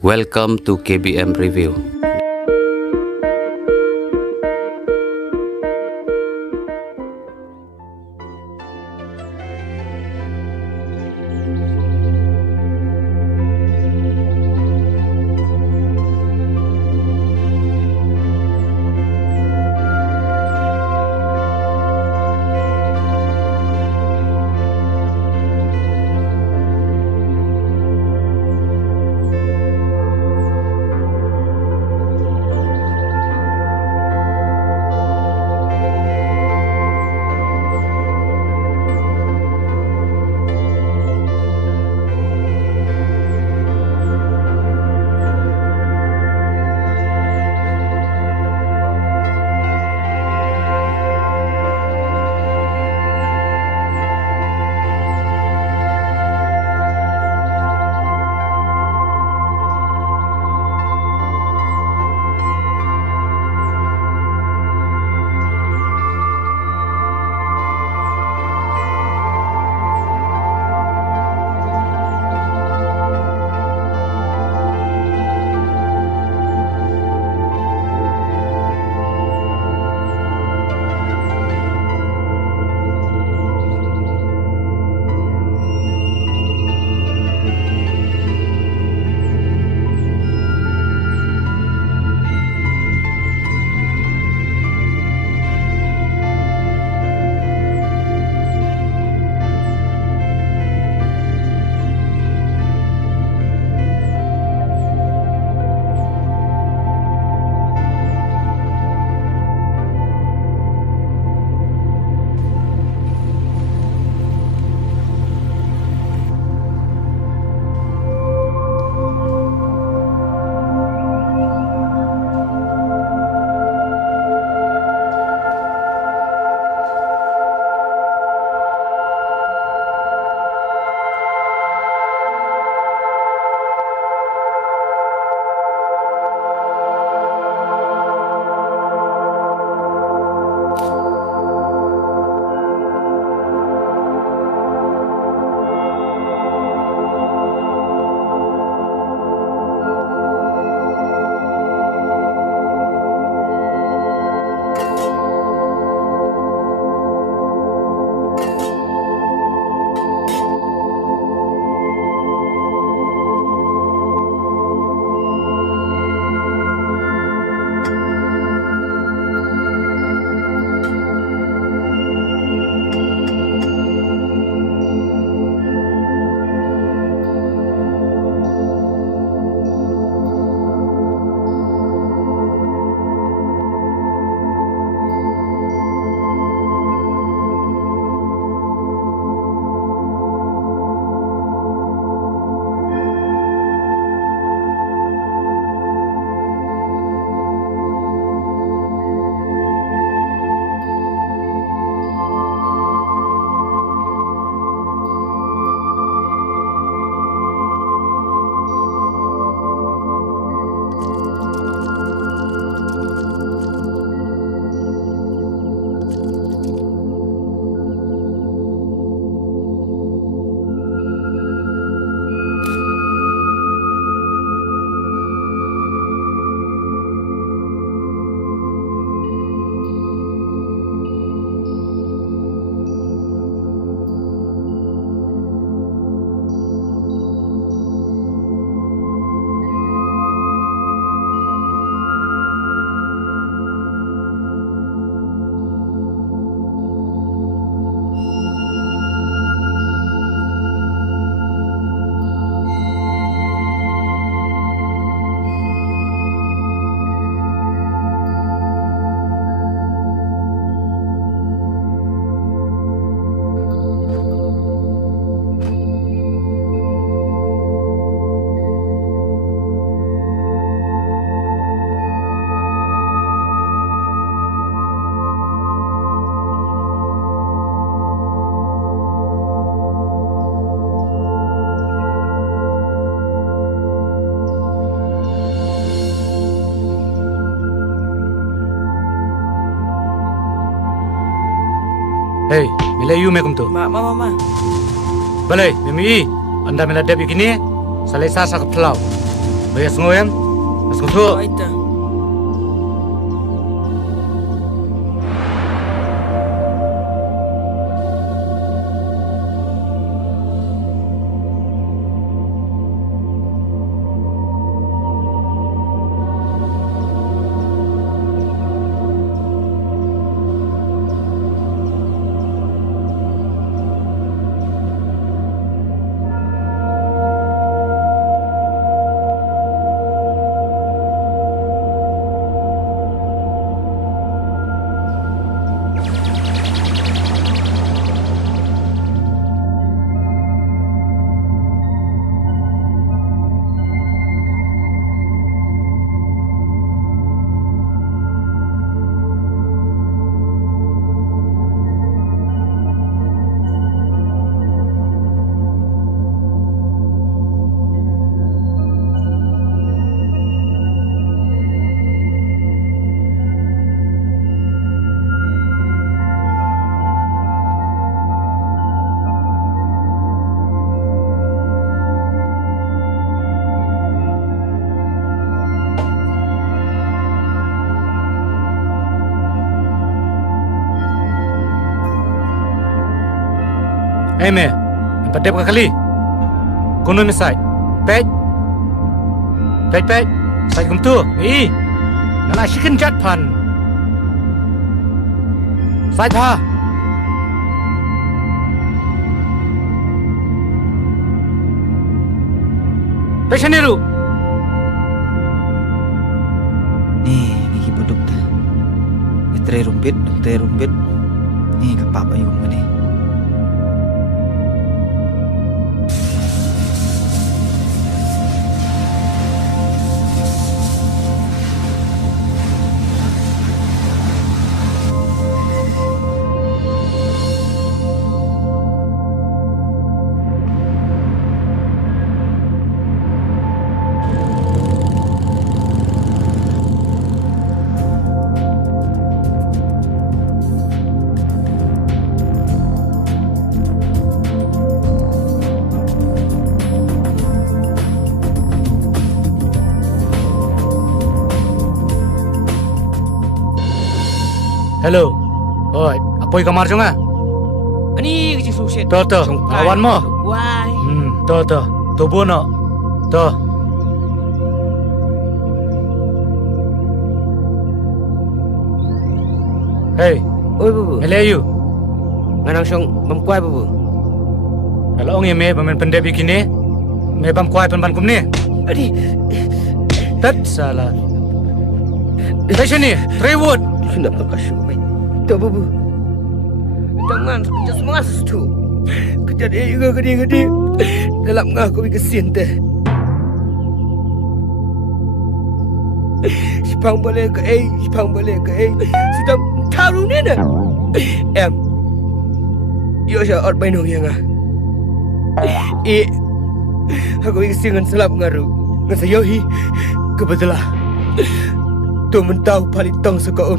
Welcome to KBM Review. Hei, Melayu me kumtu. Ma. Balai, mimi, anda meladap begini, salai sasa ke pelau. Bây giờ ngồi em. Let's go thua. Baita. Hey me, empat dep kali. Kono me sai. Pet. Sai kum tu. Nana chicken jat pan. Sai tha. Pesaniru. Ni ibu dokter. Dokter rumpit. Ni kapapa yung ni. Hello. Oi, apoi kamar jonga? Ani kecil suset. To, awan mo. Why? To. Tubo no. To. Hey, Oi bubu. Melayu. Nganang song memkuai bubu. Kalau orang yang bamen pendek begini, bam kuai pan kum ni. Adi. Tat salah. Passion ni, Traywood. Sudah makasih baik. Tu bubu. Jangan kerja semangat tu. Kerja dia juga gede. Dalam ngah aku kesian teh. Sipang boleh ke Sudah tahu ni dah. Yo saya ort bainu yang ah. Aku kesian selap ngaru. Ngasayohi kebetulan. Tu mentau paling tong suka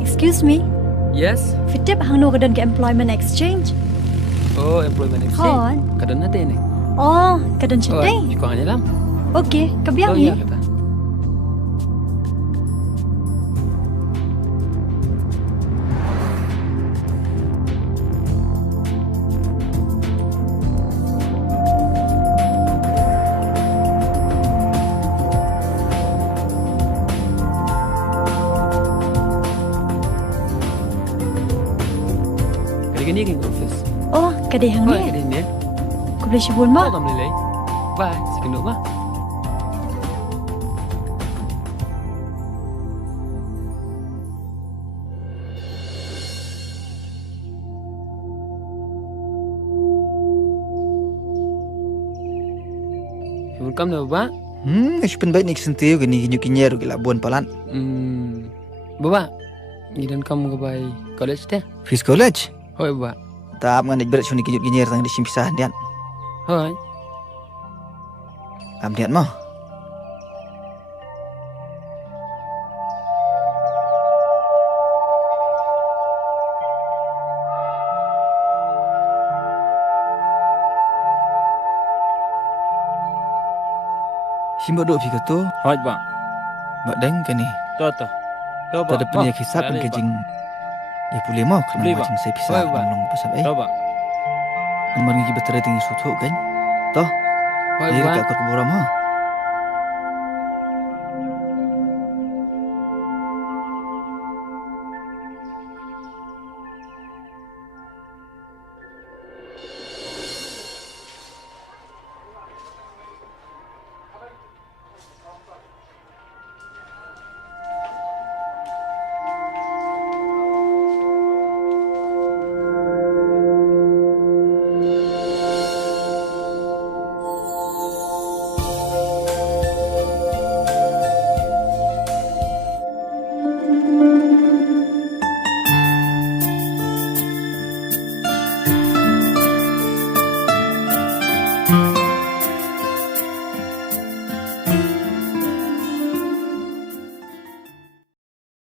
Excuse me, Yes. fitip hang no kadon ke employment exchange. Oh, employment Hon. exchange. Kadang nanti ni. Oh, kadon Oh, chitay. kurang aja lam. Okay, kabiang Oh, ya ni. kata. Kali ni ke office. Oh, kadeh hang Oh, ni. kali ni. Ko boleh sibun Oh, mo. tak boleh. Bye. Sekian dulu, mah. Welcome na baba. Ispen baik ni kesentiu gini kinyer ke Labuan Palan. Baba. Gidan kamu ke bay college teh? Fish College. Hoi baba. Tak mengenai berat suni kinyer tang di simpisahan dian. Hoi. Am dian mah. Kimbo do fi kato Hoj bang. bak deng ke ni. Tuh. Tuh bang. Tada punya kisah kan ke jing. Ya pulih mau kena Boleh, Bang. macam saya pisah Boleh, dengan Bang. orang pasal Tuh bang. Naman ngi betara tinggi sutuk kan. Toh, Hoi dia bang. kat kor kubura mah.